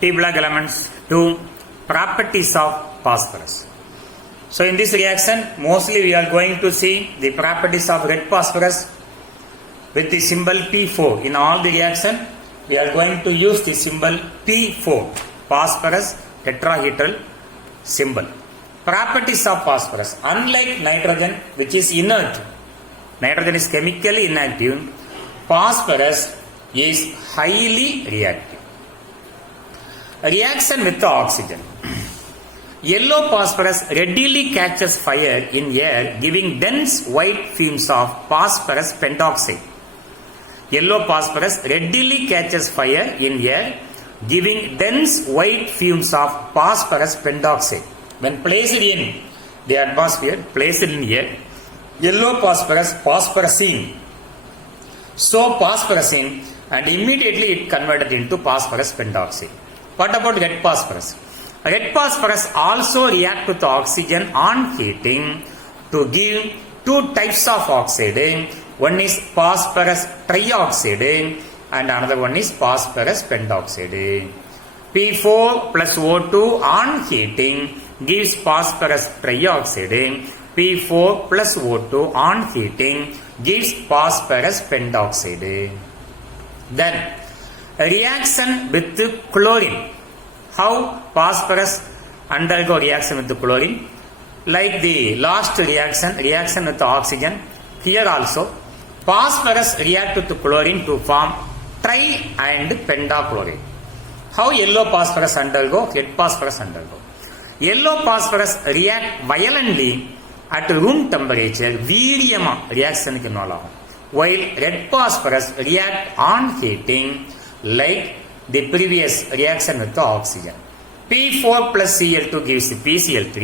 T block elements to properties of phosphorus. So in this reaction, mostly we are going to see the properties of red phosphorus with the symbol P4. In all the reaction, we are going to use the symbol P4, phosphorus tetrahedral symbol. Properties of phosphorus. Unlike nitrogen, which is inert, nitrogen is chemically inactive, phosphorus is highly reactive. Reaction with the oxygen. Yellow phosphorus readily catches fire in air, giving dense white fumes of phosphorus pentoxide. Yellow phosphorus readily catches fire in air, giving dense white fumes of phosphorus pentoxide. When placed in the atmosphere, placed in air, yellow phosphorus phosphorusing. So phosphorusing, and immediately it converted into phosphorus pentoxide. What about red phosphorus? Red phosphorus also react with oxygen on heating to give two types of oxide. One is phosphorus trioxide and another one is phosphorus pentoxide. P4 plus O2 on heating gives phosphorus trioxide. P4 plus O2 on heating gives phosphorus pentoxide. Then reaction with chlorine. How phosphorus undergo reaction with the chlorine? Like the last reaction with the oxygen, here also phosphorus react with the chlorine to form tri and pentachloride. How yellow phosphorus undergo, red phosphorus undergo? Yellow phosphorus react violently at room temperature, வீரியமா reaction involve ஆகும். While red phosphorus react on heating like the previous reaction with the oxygen. P4 plus Cl2 gives PCl3.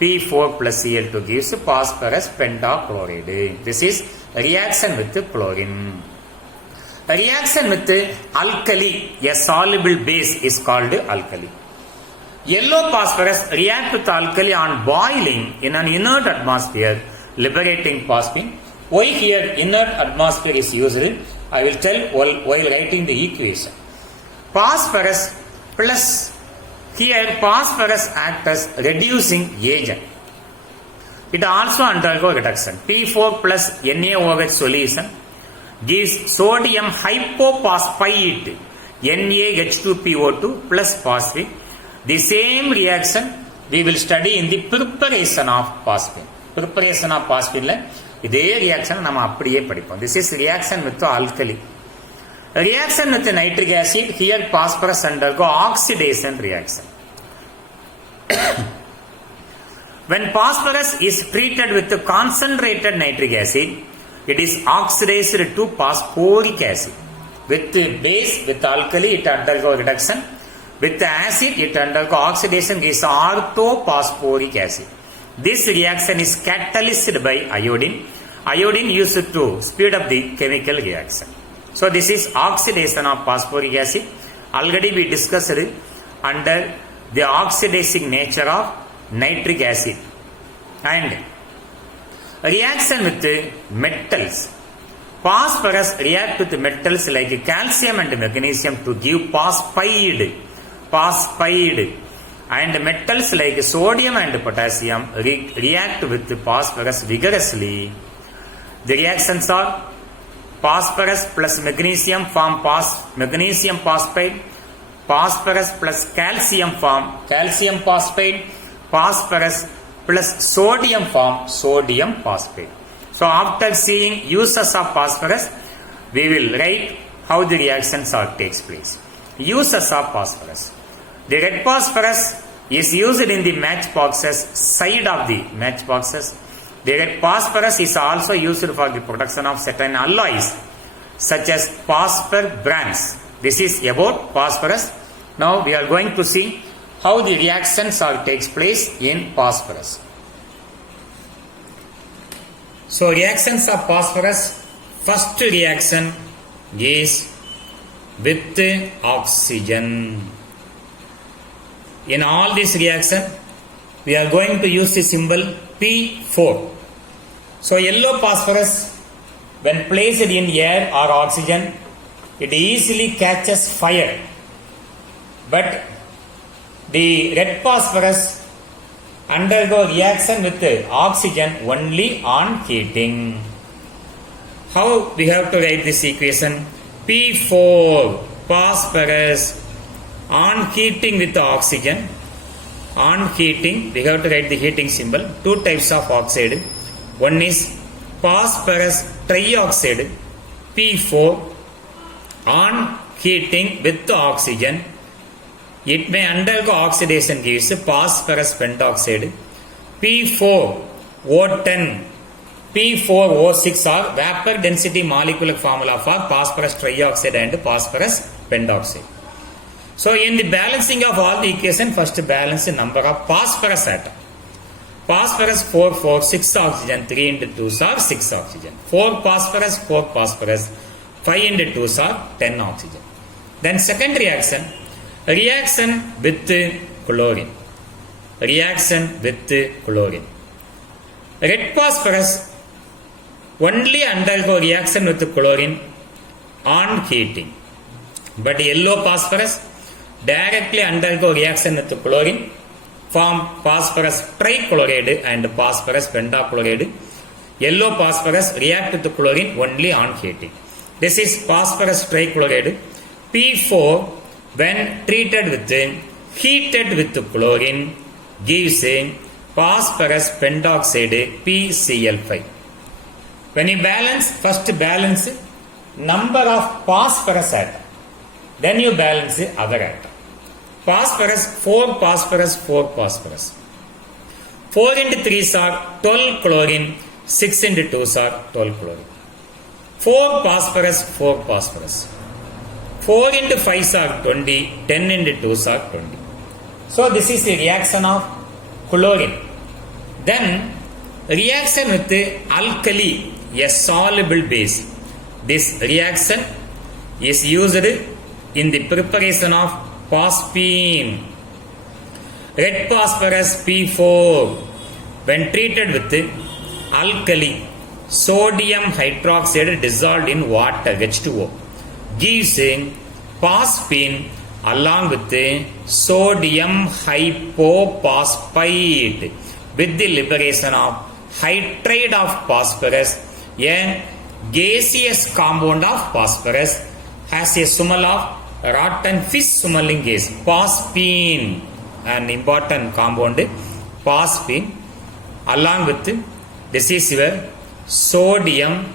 P4 plus Cl2 gives phosphorus pentachloride. This is reaction with the chlorine. A reaction with the alkali, a soluble base, is called alkali. Yellow phosphorus react with alkali on boiling in an inert atmosphere, liberating phosphine. Why here inert atmosphere is used? I will tell while writing the equation. Phosphorus plus, here phosphorus acts as reducing agent. It also undergo reduction. P4 plus NaOH solution gives sodium hypophosphite, NaH2PO2 plus phosphate. The same reaction we will study in the preparation of phosphine. Preparation of phosphine la இதே reaction நம்ம அப்படியே படிப்போம். This is reaction with alkali. Reaction with nitric acid, here phosphorus undergo oxidation reaction. When phosphorus is treated with concentrated nitric acid, it is oxidized to phosphoric acid. With base, with alkali, it undergo reduction. With acid, it undergo oxidation, is orthophosphoric acid. This reaction is catalyzed by iodine. Iodine used to speed up the chemical reaction. So this is oxidation of phosphoric acid. Already we discussed it under the oxidizing nature of nitric acid. And reaction with metals. Phosphorus react with metals like calcium and magnesium to give phosphide. And metals like sodium and potassium react with phosphorus vigorously. The reactions are phosphorus plus magnesium form magnesium phosphide, phosphorus plus calcium form calcium phosphide, phosphorus plus sodium form sodium phosphide. So after seeing uses of phosphorus, we will write how the reactions takes place. Uses of phosphorus. The red phosphorus is used in the matchboxes side of the matchboxes. The red phosphorus is also used for the production of certain alloys such as phosphor brands. This is about phosphorus. Now we are going to see how the reactions takes place in phosphorus. So reactions of phosphorus, first reaction is with oxygen. In all this reaction, we are going to use the symbol P4. So yellow phosphorus, when placed in air or oxygen, it easily catches fire. but the red phosphorus undergo reaction with oxygen only on heating. How we have to write this equation? P4 phosphorus on heating with oxygen. On heating, we have to write the heating symbol. Two types of oxide. One is phosphorus trioxide, P4, on heating with oxygen. It may undergo oxidation, gives phosphorus pentoxide. P4O10, P4O6 are vapor density molecular formula for phosphorus trioxide and phosphorus pentoxide. So in the balancing of all the equation, first balance the number of phosphorus atom. Phosphorus 4, 4, 6 oxygen, 3 into 2 are 6 oxygen. 4 phosphorus, 4 phosphorus, 5 into 2 are 10 oxygen. Then second reaction with chlorine. Reaction with chlorine. Red phosphorus only undergo reaction with chlorine on heating. But yellow phosphorus directly undergo reaction with chlorine, form phosphorus trichloride and phosphorus pentachloride. Yellow phosphorus react with chlorine only on heating. This is phosphorus trichloride. P4 when treated with heated with chlorine gives phosphorus pentoxide PCl5. When you balance, first balance number of phosphorus atom, then you balance the other atom. Phosphorus 4 phosphorus 4 phosphorus. 4 into 3 are 12 chlorine, 6 into 2 are 12 chlorine. 4 phosphorus 4 phosphorus. 4 into 5 are 20, 10 into 2 are 20. So this is the reaction of chlorine. Then reaction with the alkali, a soluble base. This reaction is used in the preparation of phosphine. Red phosphorus P4 when treated with alkali, sodium hydroxide dissolved in water H2O gives phosphine along with the sodium hypophosphite with the liberation of hydride of phosphorus. A gaseous compound of phosphorus has a smell of rotten fish smelling gas, phosphine, an important compound, phosphine, along with this is your sodium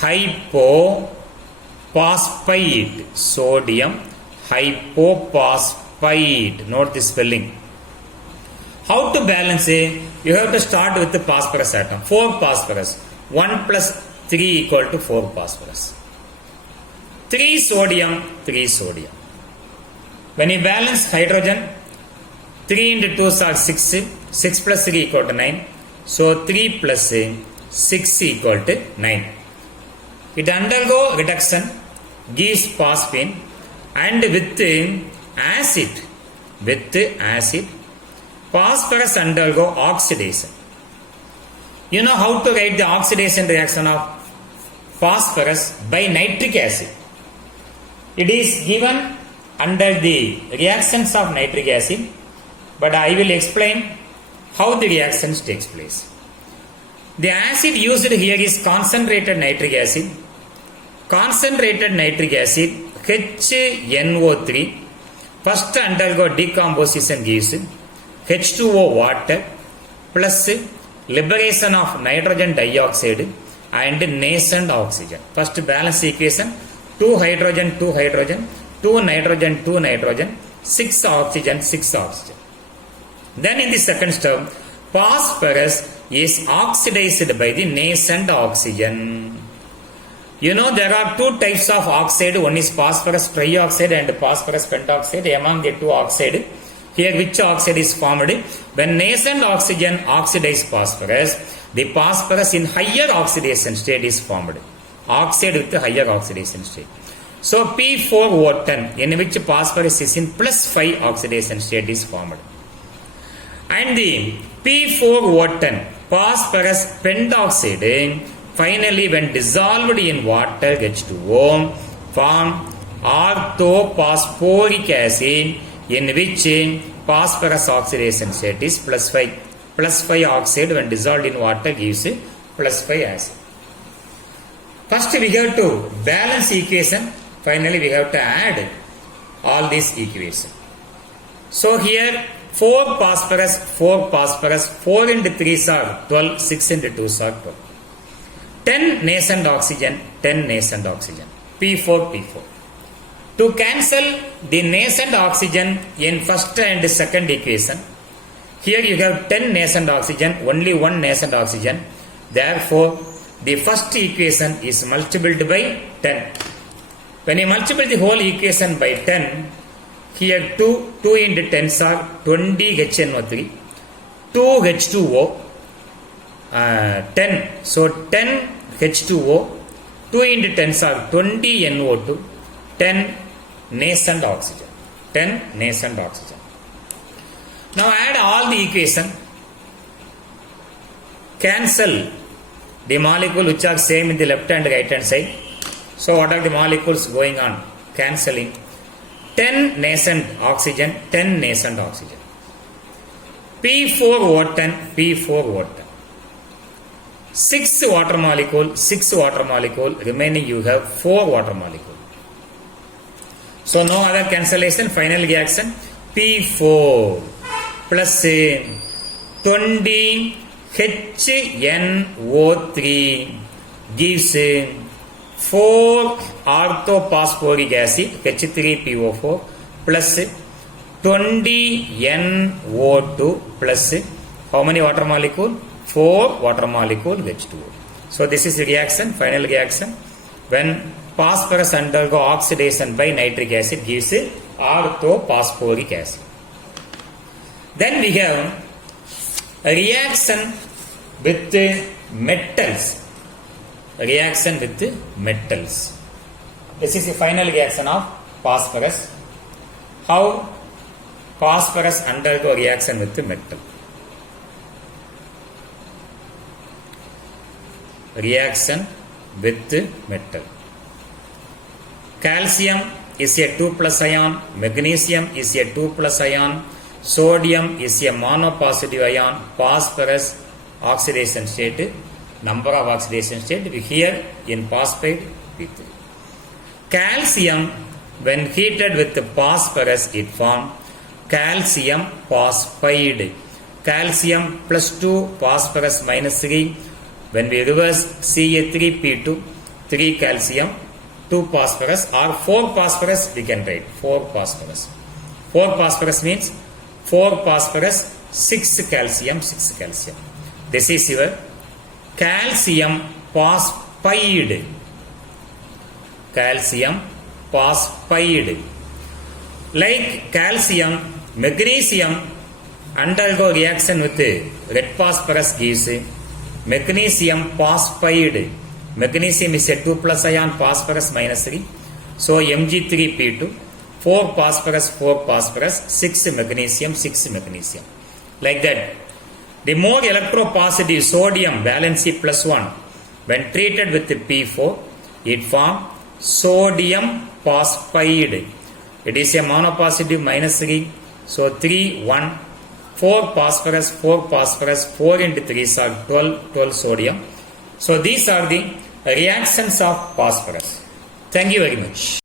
hypophosphite. Sodium hypophosphite. Note the spelling. How to balance it? You have to start with the phosphorus atom. 4 phosphorus. 1 plus 3 equal to 4 phosphorus. 3 sodium, 3 sodium. When you balance hydrogen, 3 into 2 are 6. 6 plus 3 equal to 9. So 3 plus 6 equal to 9. It undergo reduction, gives phosphine, and with acid, phosphorus undergo oxidation. You know how to write the oxidation reaction of phosphorus by nitric acid. It is given under the reactions of nitric acid, but I will explain how the reactions takes place. The acid used here is concentrated nitric acid. Concentrated nitric acid HNO3 first undergo decomposition gives H2O water plus liberation of nitrogen dioxide and nascent oxygen. First balance equation: 2 hydrogen, 2 hydrogen, 2 nitrogen, 2 nitrogen, 6 oxygen, 6 oxygen. Then in the second step, phosphorus is oxidized by the nascent oxygen. You know there are 2 types of oxide. One is phosphorus trioxide and phosphorus pentoxide. Among the 2 oxide, here which oxide is formed? When nascent oxygen oxidizes phosphorus, the phosphorus in higher oxidation state is formed. Oxide with the higher oxidation state. So P4O10 in which phosphorus is in plus 5 oxidation state is formed. And the P4O10 phosphorus pentoxide finally when dissolved in water H2O form orthophosphoric acid in which phosphorus oxidation state is +5. +5 oxide when dissolved in water gives +5 acid. First we have to balance equation. Finally we have to add all these equations. So here 4 phosphorus, 4 into 3 are 12, 6 into 2 are 12. 10 nascent oxygen, P4. To cancel the nascent oxygen in first and second equation, here you have 10 nascent oxygen, only 1 nascent oxygen. Therefore, the first equation is multiplied by 10. When you multiply the whole equation by 10, here 2 into 10 are 20 HNO3, 2 H2O, 10. So 10 H2O, 2 into 10 are 20 NO2, 10 nascent oxygen. Now add all the equation. Cancel the molecule which are same in the left and right hand side. So what are the molecules going on? Cancelling. 10 nascent oxygen. P4O10. 6 water molecule. Remaining you have 4 water molecule. So no other cancellation. Final reaction. P4 plus 20 HNO3 gives 4 orthophosphoric acid H3PO4 plus 20 NO2 plus how many water molecule? 4 water molecule H2O. So this is the reaction, final reaction. When phosphorus undergo oxidation by nitric acid gives orthophosphoric acid. Then we have a reaction with metals. This is the final reaction of phosphorus. How phosphorus undergo reaction with metal? Reaction with metal. Calcium is a 2+ ion, magnesium is a 2+ ion, sodium is a monopositive ion, phosphorus oxidation state, number of oxidation state here in phosphate with calcium. When heated with phosphorus it form calcium phosphide. Calcium +2, phosphorus -3. When we reverse Ca3P2, 3 calcium, 2 phosphorus or 4 phosphorus we can write 4 phosphorus. 4 phosphorus means 4 phosphorus, 6 calcium. This is your calcium phosphide. Like calcium, magnesium undergo reaction with red phosphorus gives magnesium phosphide. Magnesium is a 2+ ion, phosphorus -3. So Mg3P2, 4 phosphorus, 6 magnesium. Like that. The more electropositive sodium valency +1, when treated with the P4, it forms sodium phosphide. It is a monopositive -3. So 3, 1, 4 phosphorus, 4 into 3 are 12 sodium. So these are the reactions of phosphorus. Thank you very much.